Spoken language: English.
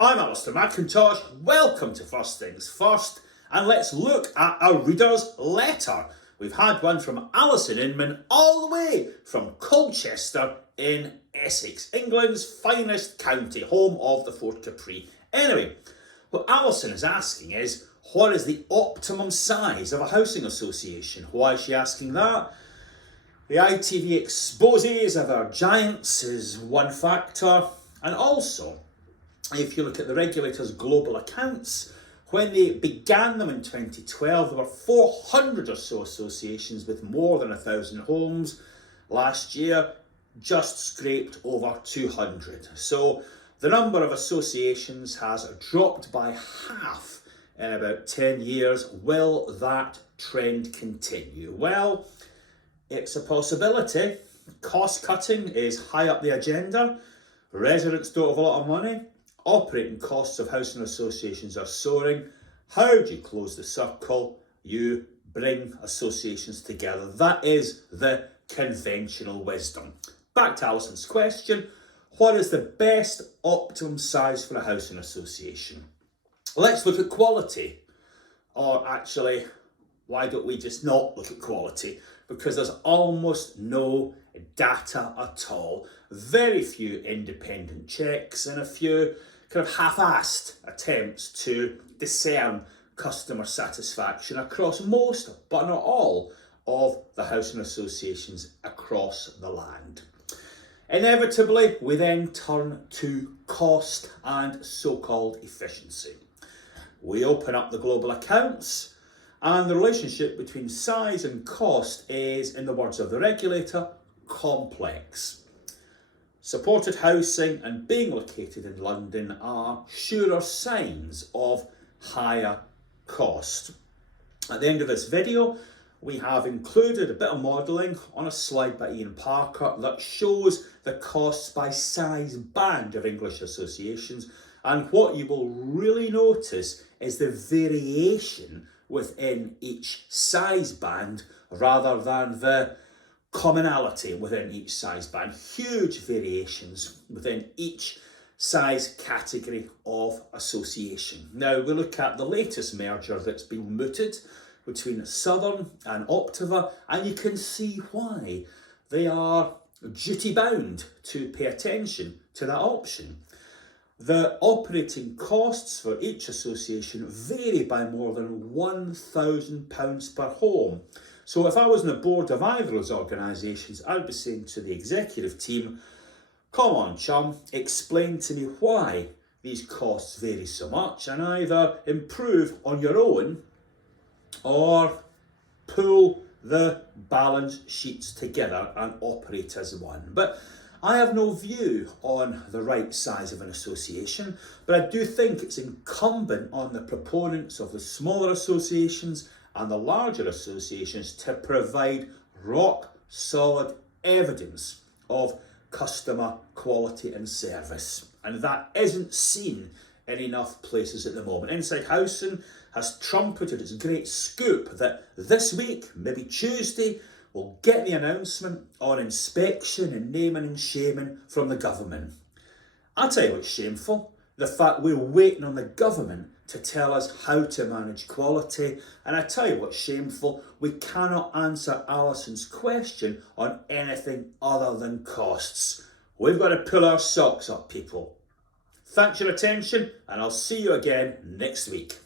I'm Alistair McIntosh, welcome to First Things First, and let's look at our reader's letter. We've had one from Alison Inman all the way from Colchester in Essex, England's finest county, home of the Fort Capri. Anyway, what Alison is asking is, what is the optimum size of a housing association? Why is she asking that? The ITV exposes of our giants is one factor, and also, if you look at the regulator's global accounts, when they began them in 2012, there were 400 or so associations with more than 1,000 homes. Last year, just scraped over 200. So the number of associations has dropped by half in about 10 years. Will that trend continue? Well, it's a possibility. Cost cutting is high up the agenda. Residents don't have a lot of money. Operating costs of housing associations are soaring. How do you close the circle? You bring associations together. That is the conventional wisdom. Back to Alison's question. What is the best optimum size for a housing association? Let's look at quality. Or actually, why don't we just not look at quality? Because there's almost no data at all. Very few independent checks and a few kind of half-assed attempts to discern customer satisfaction across most, but not all, of the housing associations across the land. Inevitably, we then turn to cost and so-called efficiency. We open up the global accounts, and the relationship between size and cost is, in the words of the regulator, complex. Supported housing and being located in London are surer signs of higher cost. At the end of this video, we have included a bit of modelling on a slide by Ian Parker that shows the costs by size band of English associations, and what you will really notice is the variation within each size band rather than the commonality within each size band. Huge variations within each size category of association. Now we look at the latest merger that's been mooted between Southern and Optiva, and you can see why they are duty bound to pay attention to that option. The operating costs for each association vary by more than £1,000 per home. So if I was on the board of either of those organisations, I'd be saying to the executive team, come on chum, explain to me why these costs vary so much, and either improve on your own or pull the balance sheets together and operate as one. But I have no view on the right size of an association, but I do think it's incumbent on the proponents of the smaller associations and the larger associations to provide rock solid evidence of customer quality and service. And that isn't seen in enough places at the moment. Inside Housing has trumpeted its great scoop that this week, maybe Tuesday, we'll get the announcement on inspection and naming and shaming from the government. I'll tell you what's shameful, the fact we're waiting on the government to tell us how to manage quality. And I tell you what's shameful, we cannot answer Alison's question on anything other than costs. We've got to pull our socks up, people. Thanks for your attention, and I'll see you again next week.